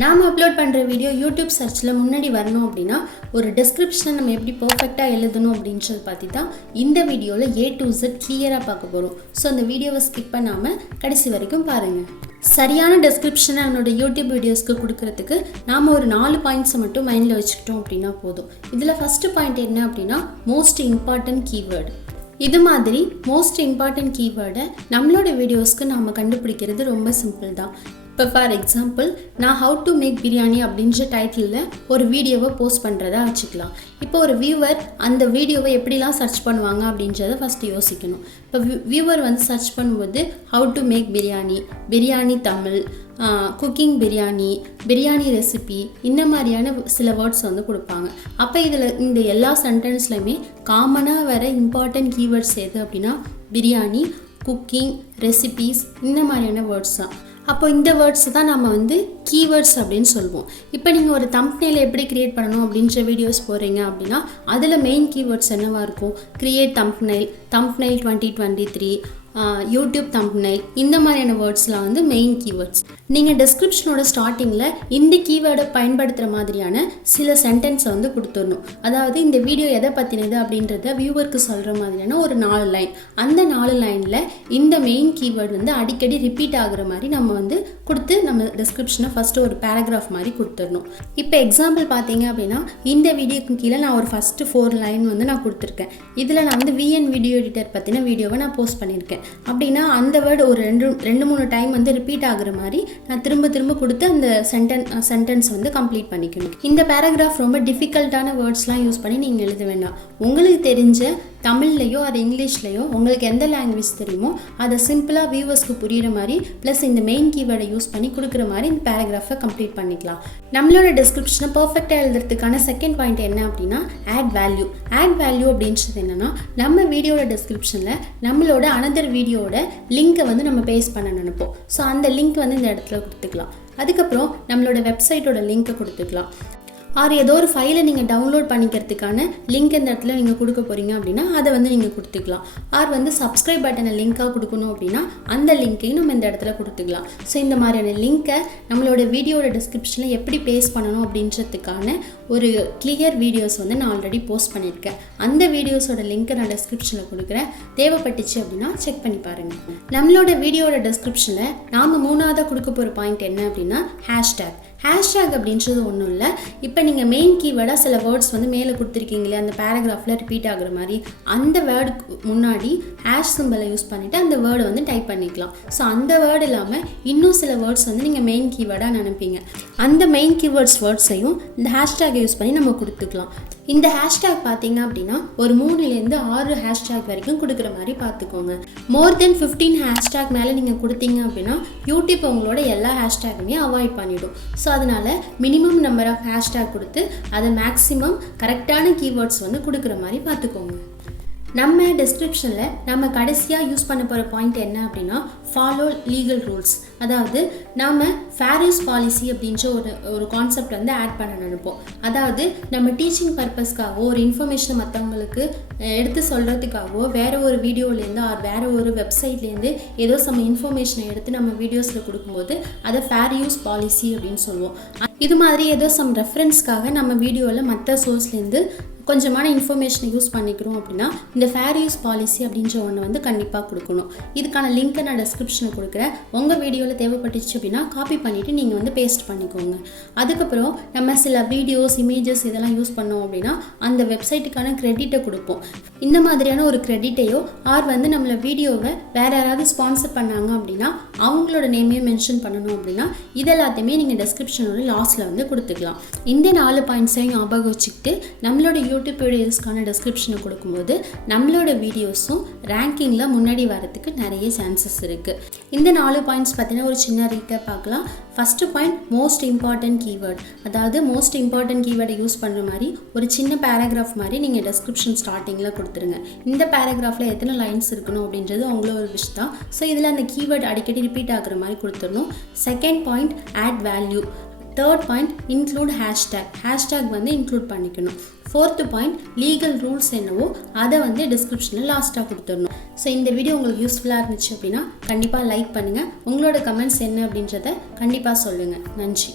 நாம் அப்லோட் பண்ணுற video YouTube சர்ச்சில் முன்னாடி வரணும் அப்படின்னா ஒரு டிஸ்கிரிப்ஷனை நம்ம எப்படி பர்ஃபெக்டாக எழுதணும் அப்படின்றது பற்றி தான் இந்த வீடியோவில் A to Z கிளியராக பார்க்க போகிறோம். ஸோ அந்த வீடியோவை ஸ்கிப் பண்ணாமல் கடைசி வரைக்கும் பாருங்கள். சரியான டிஸ்கிரிப்ஷனை நம்மளோட யூடியூப் வீடியோஸ்க்கு கொடுக்கறதுக்கு நாம் ஒரு 4 பாயிண்ட்ஸை மட்டும் மைண்டில் வச்சுக்கிட்டோம் அப்படின்னா போதும். இதில் ஃபஸ்ட்டு பாயிண்ட் என்ன அப்படின்னா மோஸ்ட் இம்பார்ட்டன்ட் கீவேர்டு. இது மாதிரி மோஸ்ட் இம்பார்ட்டன்ட் கீவேர்டை நம்மளோட வீடியோஸ்க்கு நாம் கண்டுபிடிக்கிறது ரொம்ப சிம்பிள் தான். இப்போ ஃபார் எக்ஸாம்பிள் நான் ஹவு டு மேக் பிரியாணி அப்படின்ற டைட்டிலில் ஒரு வீடியோவை போஸ்ட் பண்ணுறதா வச்சுக்கலாம். இப்போ ஒரு வியூவர் அந்த வீடியோவை எப்படிலாம் சர்ச் பண்ணுவாங்க அப்படின்றத ஃபஸ்ட்டு யோசிக்கணும். இப்போ வியூவர் வந்து சர்ச் பண்ணும்போது how to make biryani, biryani Tamil, cooking biryani, biryani recipe, இந்த மாதிரியான சில வேர்ட்ஸ் வந்து கொடுப்பாங்க. அப்போ இதில் இந்த எல்லா சென்டென்ஸ்லையுமே காமனாக வர இம்பார்ட்டன்ட் கீவேர்ட்ஸ் எது அப்படின்னா பிரியாணி, குக்கிங், ரெசிபீஸ், இந்த மாதிரியான வேர்ட்ஸ் தான். அப்போ இந்த வேர்ட்ஸ் தான் நம்ம வந்து கீவேர்ட்ஸ் அப்படின்னு சொல்லுவோம். இப்போ நீங்கள் ஒரு தம்ப்நெயில் எப்படி க்ரியேட் பண்ணணும் அப்படின்ற வீடியோஸ் போகிறீங்க அப்படின்னா அதில் மெயின் கீவேர்ட்ஸ் என்னவாக இருக்கும்? Create thumbnail, thumbnail 2023, YouTube thumbnail, இந்த மாதிரியான வேர்ட்ஸ்லாம் வந்து மெயின் கீவேர்ட்ஸ். நீங்கள் டிஸ்கிரிப்ஷனோட ஸ்டார்டிங்கில் இந்த கீவேர்டை பயன்படுத்துகிற மாதிரியான சில சென்டென்ஸை வந்து கொடுத்துடணும். அதாவது இந்த வீடியோ எதை பற்றினது அப்படின்றத வியூவருக்கு சொல்கிற மாதிரியான ஒரு 4 லைன். அந்த 4 லைனில் இந்த மெயின் கீவேர்டு வந்து அடிக்கடி ரிப்பீட் ஆகுற மாதிரி நம்ம வந்து கொடுத்து நம்ம டிஸ்கிரிப்ஷனை ஃபஸ்ட்டு ஒரு பேராகிராஃப் மாதிரி கொடுத்துடணும். இப்போ எக்ஸாம்பிள் பார்த்தீங்க அப்படின்னா இந்த வீடியோக்கு கீழே நான் ஒரு ஃபஸ்ட்டு 4 லைன் வந்து நான் கொடுத்துருக்கேன். இதில் நான் வந்து VN வீடியோ எடிட்டர் பற்றின வீடியோவை நான் போஸ்ட் பண்ணியிருக்கேன். அப்படின்னா அந்த வேர்டு ஒரு 2-3 டைம் வந்து ரிப்பீட் ஆகுற மாதிரி நான் திரும்ப கொடுத்து அந்த சென்டென்ஸ் வந்து கம்ப்ளீட் பண்ணிக்கணும். இந்த பேராகிராஃப் ரொம்ப டிஃபிகல்ட்டான வேர்ட்ஸ்லாம் யூஸ் பண்ணி நீங்கள் எழுத வேண்டாம். உங்களுக்கு தெரிஞ்ச தமிழ்லையோ அது இங்கிலீஷ்லையோ உங்களுக்கு எந்த லாங்குவேஜ் தெரியுமோ அதை சிம்பிளாக வியூவர்ஸ்க்கு புரிகிற மாதிரி ப்ளஸ் இந்த மெயின் கீவேர்டை யூஸ் பண்ணி கொடுக்குற மாதிரி இந்த பேராகிராஃபை கம்ப்ளீட் பண்ணிக்கலாம். நம்மளோட டிஸ்கிரிப்ஷனை பர்ஃபெக்டாக எழுதுறதுக்கான செகண்ட் பாயிண்ட் என்ன அப்படின்னா ஆட் வேல்யூ. ஆட் வேல்யூ அப்படின்றது என்னென்னா நம்ம வீடியோட டிஸ்கிரிப்ஷனில் நம்மளோட அனதர் வீடியோட லிங்க்கை வந்து நம்ம பேஸ்ட் பண்ண நினைப்போம். ஸோ அந்த லிங்க் வந்து இந்த இடத்துல கொடுத்துக்கலாம். அதுக்கப்புறம் நம்மளோட வெப்சைட்டோட லிங்க்கை கொடுத்துக்கலாம். ஆர் ஏதோ ஒரு ஃபைலை நீங்கள் டவுன்லோட் பண்ணிக்கிறதுக்கான லிங்க் இந்த இடத்துல நீங்கள் கொடுக்க போகிறீங்க அப்படின்னா அதை வந்து நீங்கள் கொடுத்துக்கலாம். ஆர் வந்து சப்ஸ்கிரைப் பட்டனை லிங்காக கொடுக்கணும் அப்படின்னா அந்த லிங்க்கையும் நம்ம இந்த இடத்துல கொடுத்துக்கலாம். ஸோ இந்த மாதிரியான லிங்க்கை நம்மளோட வீடியோட டிஸ்கிரிப்ஷனில் எப்படி பேஸ்ட் பண்ணணும் அப்படின்றதுக்கான ஒரு கிளியர் வீடியோஸ் வந்து நான் ஆல்ரெடி போஸ்ட் பண்ணியிருக்கேன். அந்த வீடியோஸோட லிங்க்கை நான் டிஸ்கிரிப்ஷனில் கொடுக்குறேன். தேவைப்பட்டுச்சு அப்படின்னா செக் பண்ணி பாருங்கள். நம்மளோட வீடியோட டிஸ்கிரிப்ஷனில் நாம் 3ஆவதாக கொடுக்க போகிற பாயிண்ட் என்ன அப்படின்னா ஹேஷ்டேக். ஹேஷ்டேக் அப்படின்றது ஒன்றும் இல்லை. இப்போ நீங்கள் மெயின் கீவேர்டாக சில வேர்ட்ஸ் வந்து மேலே கொடுத்துருக்கீங்களே அந்த பேராகிராஃபில் ரிப்பீட் ஆகுற மாதிரி அந்த வேர்டுக்கு முன்னாடி ஹேஷ் சிம்பிளை யூஸ் பண்ணிவிட்டு அந்த வேர்டை வந்து டைப் பண்ணிக்கலாம். ஸோ அந்த வேர்டு இல்லாமல் இன்னும் சில வேர்ட்ஸ் வந்து நீங்கள் மெயின் கீவேர்டாக நினைப்பீங்க. அந்த மெயின் கீவேர்ட்ஸ் வேர்ட்ஸையும் இந்த ஹேஷ்டேக்கை யூஸ் பண்ணி நம்ம கொடுத்துக்கலாம். இந்த ஹேஷ்டேக் பார்த்தீங்க அப்படின்னா ஒரு 3லேருந்து 6 ஹேஷ்டேக் வரைக்கும் கொடுக்குற மாதிரி பார்த்துக்கோங்க. மோர் தென் 15 ஹேஷ்டேக் மேலே நீங்கள் கொடுத்தீங்க அப்படின்னா யூடியூப் உங்களோட எல்லா ஹேஷ்டேக்குமே அவாய்ட் பண்ணிவிடும். ஸோ அதனால் மினிமம் நம்பர் ஆஃப் ஹேஷ்டேக் கொடுத்து அதை மேக்ஸிமம் கரெக்டான கீவேர்ட்ஸ் வந்து கொடுக்குற மாதிரி பார்த்துக்கோங்க. நம்ம டிஸ்கிரிப்ஷனில் நம்ம கடைசியாக யூஸ் பண்ண போகிற பாயிண்ட் என்ன அப்படின்னா ஃபாலோ லீகல் ரூல்ஸ். அதாவது நாம் ஃபேர் யூஸ் பாலிசி அப்படின்ற ஒரு கான்செப்ட் வந்து ஆட் பண்ண நினைப்போம். அதாவது நம்ம டீச்சிங் பர்பஸ்க்காகவோ ஒரு இன்ஃபர்மேஷனை மற்றவங்களுக்கு எடுத்து சொல்கிறதுக்காகவோ வேறு ஒரு வீடியோலேருந்து ஆர் வேறு ஒரு வெப்சைட்லேருந்து ஏதோ சம் இன்ஃபர்மேஷனை எடுத்து நம்ம வீடியோஸில் கொடுக்கும்போது அதை ஃபேர் யூஸ் பாலிசி அப்படின்னு சொல்லுவோம். இது மாதிரி ஏதோ சம் ரெஃபரன்ஸ்க்காக நம்ம வீடியோவில் மற்ற சோர்ஸ்லேருந்து கொஞ்சமான இன்ஃபர்மேஷனை யூஸ் பண்ணிக்கிறோம் அப்படின்னா இந்த ஃபேர் யூஸ் பாலிசி அப்படின்ற ஒன்று வந்து கண்டிப்பாக கொடுக்கணும். இதுக்கான லிங்க்கை நான் டிஸ்கிரிப்ஷனில் கொடுக்குறேன். உங்கள் வீடியோவில் தேவைப்பட்டுச்சு அப்படின்னா காப்பி பண்ணிவிட்டு நீங்கள் வந்து பேஸ்ட் பண்ணிக்கோங்க. அதுக்கப்புறம் நம்ம சில வீடியோஸ், இமேஜஸ் இதெல்லாம் யூஸ் பண்ணோம் அப்படின்னா அந்த வெப்சைட்டுக்கான கிரெடிட்டை கொடுப்போம். இந்த மாதிரியான ஒரு கிரெடிட்டையோ ஆர் வந்து நம்மளை வீடியோவை வேறு யாராவது ஸ்பான்சர் பண்ணாங்க அப்படின்னா அவங்களோட நேமையும் மென்ஷன் பண்ணணும் அப்படின்னா இதெல்லாத்தையுமே நீங்கள் டிஸ்கிரிப்ஷனோட லாஸ்ட்டில் வந்து கொடுத்துக்கலாம். இந்த 4 பாயிண்ட்ஸையும் ஞாபகம் வச்சுக்கிட்டு நம்மளோட யூடியூப் வீடியோஸ்க்கான டிஸ்கிரிப்ஷனை கொடுக்கும்போது நம்மளோட வீடியோஸும் ரேங்கிங்கில் முன்னாடி வரதுக்கு நிறைய சான்சஸ் இருக்குது. இந்த 4 பாயிண்ட்ஸ் பார்த்தீங்கன்னா ஒரு சின்ன ரீக்கப் பார்க்கலாம். First point most important keyword. அதாவது மோஸ்ட் இம்பார்ட்டன்ட் கீவேர்டை யூஸ் பண்ணுற மாதிரி ஒரு சின்ன பேராகிராஃப் மாதிரி நீங்கள் டிஸ்கிரிப்ஷன் ஸ்டார்டிங்கில் கொடுத்துருங்க. இந்த பேராகிராஃபில் எத்தனை லைன்ஸ் இருக்கணும் அப்படின்றது அவங்கள ஒரு விஷயம் தான். ஸோ இதில் அந்த கீவேர்ட் அடிக்கடி ரிப்பீட் ஆகுற மாதிரி கொடுத்துடணும். Second point add value. Third point include hashtag. Hashtag வந்து இன்க்ளூட் பண்ணிக்கணும். ஃபோர்த்து பாயிண்ட் லீகல் ரூல்ஸ் என்னவோ அதை வந்து டிஸ்கிரிப்ஷனில் லாஸ்ட்டாக கொடுத்துடணும். ஸோ இந்த வீடியோ உங்களுக்கு யூஸ்ஃபுல்லாக இருந்துச்சு அப்படின்னா கண்டிப்பாக லைக் பண்ணுங்கள். உங்களோட கமெண்ட்ஸ் என்ன அப்படின்றத கண்டிப்பாக சொல்லுங்கள். நன்றி.